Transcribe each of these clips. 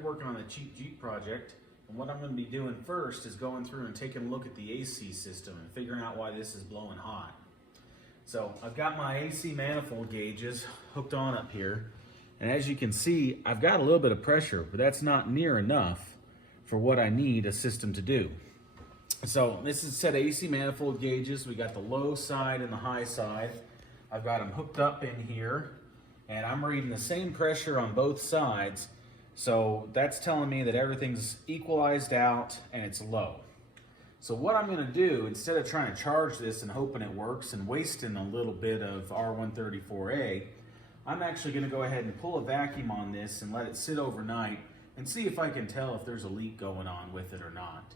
here working on the cheap Jeep project, and what I'm going to be doing first is going through and taking a look at the AC system and figuring out why this is blowing hot. So I've got my AC manifold gauges hooked on up here, and as you can see, I've got a little bit of pressure, but that's not near enough for what I need a system to do. So this is a set of AC manifold gauges. We got the low side and the high side. I've got them hooked up in here, and I'm reading the same pressure on both sides. So that's telling me that everything's equalized out and it's low. So what I'm gonna do, instead of trying to charge this and hoping it works and wasting a little bit of R134A, I'm actually gonna go ahead and pull a vacuum on this and let it sit overnight and see if I can tell if there's a leak going on with it or not.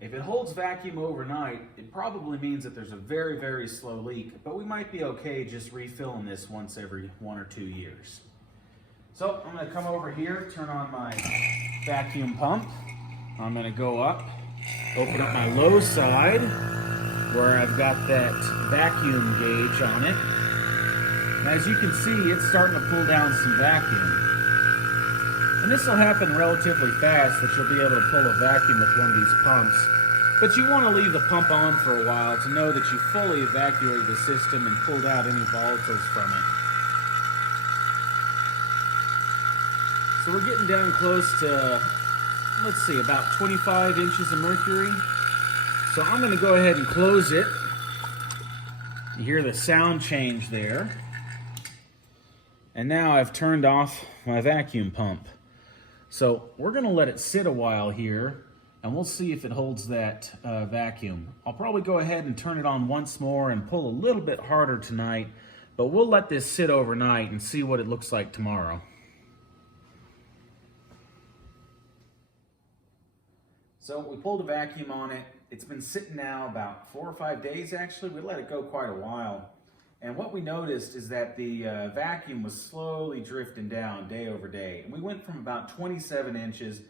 If it holds vacuum overnight, it probably means that there's a very, very slow leak, but we might be okay just refilling this once every 1 or 2 years. So I'm gonna come over here, turn on my vacuum pump. I'm gonna go up, open up my low side where I've got that vacuum gauge on it. And as you can see, it's starting to pull down some vacuum. And this will happen relatively fast, that you'll be able to pull a vacuum with one of these pumps. But you want to leave the pump on for a while to know that you fully evacuated the system and pulled out any volatiles from it. So we're getting down close to, let's see, about 25 inches of mercury. So I'm going to go ahead and close it. You hear the sound change there. And now I've turned off my vacuum pump. So we're going to let it sit a while here, and we'll see if it holds that vacuum. I'll probably go ahead and turn it on once more and pull a little bit harder tonight, but we'll let this sit overnight and see what it looks like tomorrow. So we pulled a vacuum on it. It's been sitting now about 4 or 5 days actually. We let it go quite a while. And what we noticed is that the vacuum was slowly drifting down day over day. And we went from about 27 inches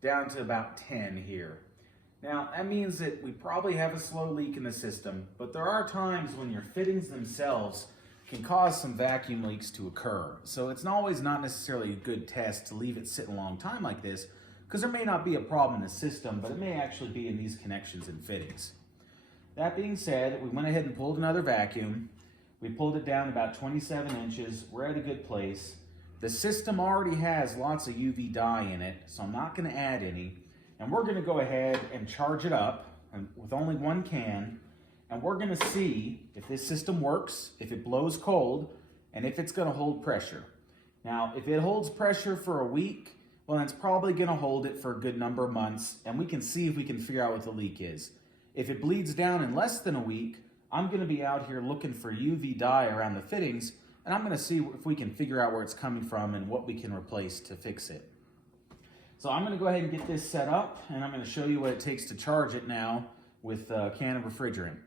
down to about 10 here. Now, that means that we probably have a slow leak in the system, but there are times when your fittings themselves can cause some vacuum leaks to occur. So it's always not necessarily a good test to leave it sit a long time like this, because there may not be a problem in the system, but it may actually be in these connections and fittings. That being said, we went ahead and pulled another vacuum. We pulled it down about 27 inches. We're at a good place. The system already has lots of UV dye in it, so I'm not going to add any. And we're going to go ahead and charge it up with only one can. And we're going to see if this system works, if it blows cold, and if it's going to hold pressure. Now, if it holds pressure for a week, well, it's probably going to hold it for a good number of months, and we can see if we can figure out what the leak is. If it bleeds down in less than a week, I'm going to be out here looking for UV dye around the fittings, and I'm going to see if we can figure out where it's coming from and what we can replace to fix it. So I'm going to go ahead and get this set up, and I'm going to show you what it takes to charge it now with a can of refrigerant.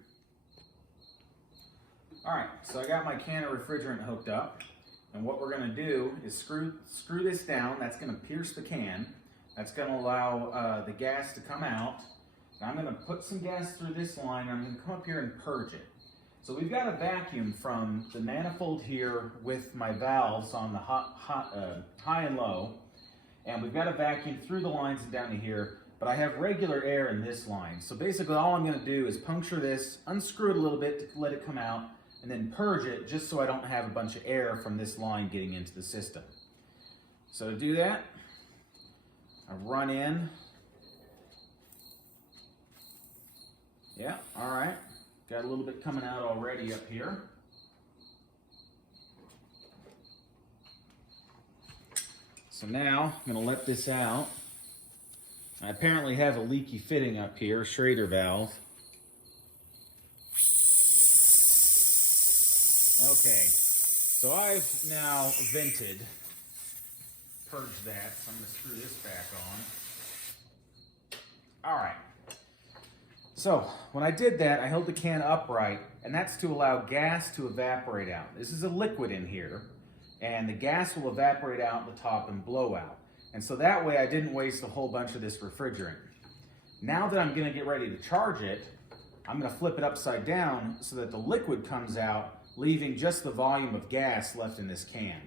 All right, so I got my can of refrigerant hooked up, and what we're going to do is screw this down. That's going to pierce the can. That's going to allow the gas to come out. And I'm going to put some gas through this line, and I'm going to come up here and purge it. So we've got a vacuum from the manifold here with my valves on the high and low, and we've got a vacuum through the lines and down to here, but I have regular air in this line. So basically all I'm going to do is puncture this, unscrew it a little bit to let it come out, and then purge it just so I don't have a bunch of air from this line getting into the system. So to do that, I run in. Yeah, all right. Got a little bit coming out already up here. So now I'm going to let this out. I apparently have a leaky fitting up here, Schrader valve. Okay, so I've now vented, purged that, so I'm going to screw this back on. All right. So when I did that, I held the can upright, and that's to allow gas to evaporate out. This is a liquid in here, and the gas will evaporate out the top and blow out. And so that way I didn't waste a whole bunch of this refrigerant. Now that I'm going to get ready to charge it, I'm going to flip it upside down so that the liquid comes out, leaving just the volume of gas left in this can.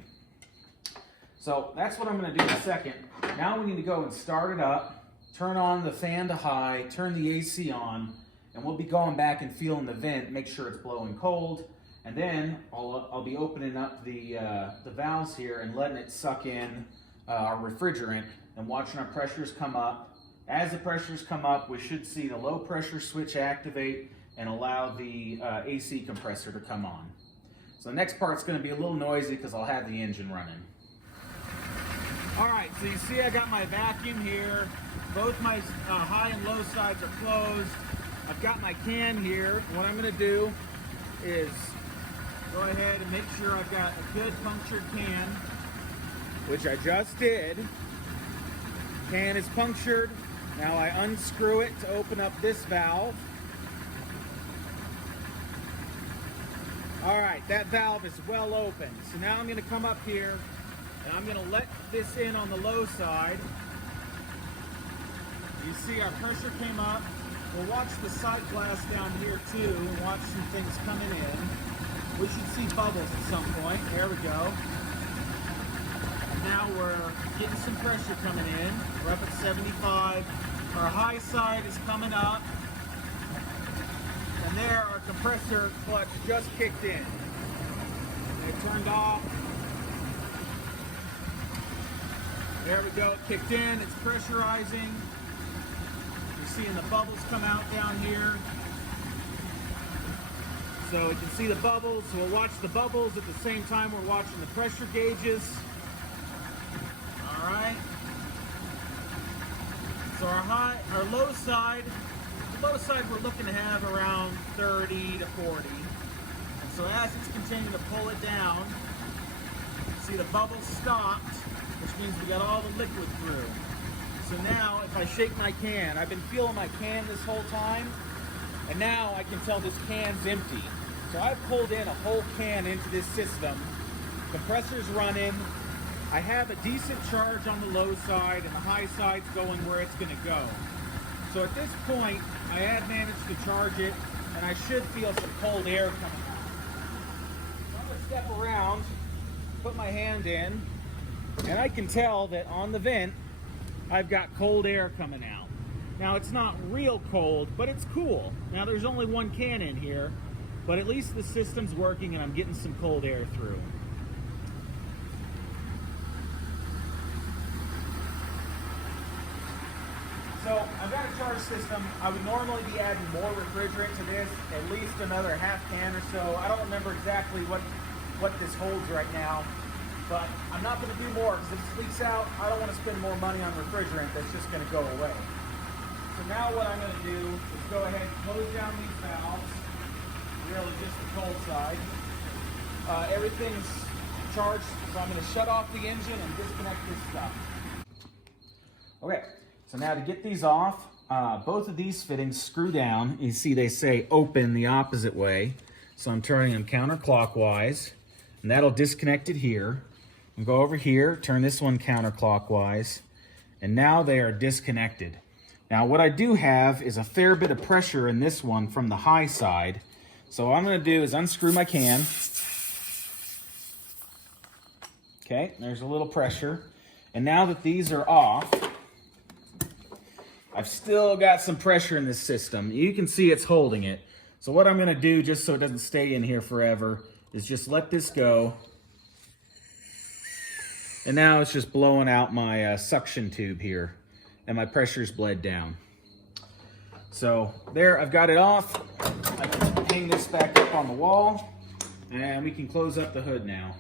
So that's what I'm going to do in a second. Now we need to go and start it up, turn on the fan to high, turn the AC on, and we'll be going back and feeling the vent, make sure it's blowing cold. And then I'll be opening up the valves here and letting it suck in our refrigerant and watching our pressures come up. As the pressures come up, we should see the low pressure switch activate and allow the AC compressor to come on. So the next part's going to be a little noisy because I'll have the engine running. All right, so you see I got my vacuum here. Both my high and low sides are closed. I've got my can here. What I'm going to do is go ahead and make sure I've got a good punctured can, which I just did. Can is punctured. Now I unscrew it to open up this valve. All right, that valve is well open. So now I'm going to come up here and I'm going to let this in on the low side. You see our pressure came up. We'll watch the sight glass down here too and watch some things coming in. We should see bubbles at some point. There we go. Now we're getting some pressure coming in. We're up at 75. Our high side is coming up. And there our compressor clutch just kicked in. It turned off. There we go, it kicked in, it's pressurizing. You're seeing the bubbles come out down here. So you can see the bubbles, so we'll watch the bubbles at the same time we're watching the pressure gauges. All right. So our low side we're looking to have around 30 to 40. And so as it's continuing to pull it down, see the bubbles stopped, which means we got all the liquid through. So now if I shake my can, I've been feeling my can this whole time, and now I can tell this can's empty. So I've pulled in a whole can into this system. Compressor's running. I have a decent charge on the low side and the high side's going where it's going to go. So at this point, I had managed to charge it and I should feel some cold air coming out. So I'm going to step around, put my hand in, and I can tell that on the vent, I've got cold air coming out. Now it's not real cold, but it's cool. Now there's only one can in here, but at least the system's working and I'm getting some cold air through. So I've got a charge system. I would normally be adding more refrigerant to this, at least another half can or so. I don't remember exactly what this holds right now, but I'm not going to do more because if this leaks out, I don't want to spend more money on refrigerant that's just going to go away. So now what I'm going to do is go ahead and close down these valves, really just the cold side. Everything's charged, so I'm going to shut off the engine and disconnect this stuff. Okay. So now to get these off, both of these fittings screw down. You see they say open the opposite way. So I'm turning them counterclockwise, and that'll disconnect it here. And go over here, turn this one counterclockwise, and now they are disconnected. Now what I do have is a fair bit of pressure in this one from the high side. So what I'm going to do is unscrew my can. Okay, there's a little pressure. And now that these are off, I've still got some pressure in this system. You can see it's holding it. So what I'm going to do, just so it doesn't stay in here forever, is just let this go. And now it's just blowing out my suction tube here. And my pressure's bled down. So there, I've got it off. I can hang this back up on the wall. And we can close up the hood now.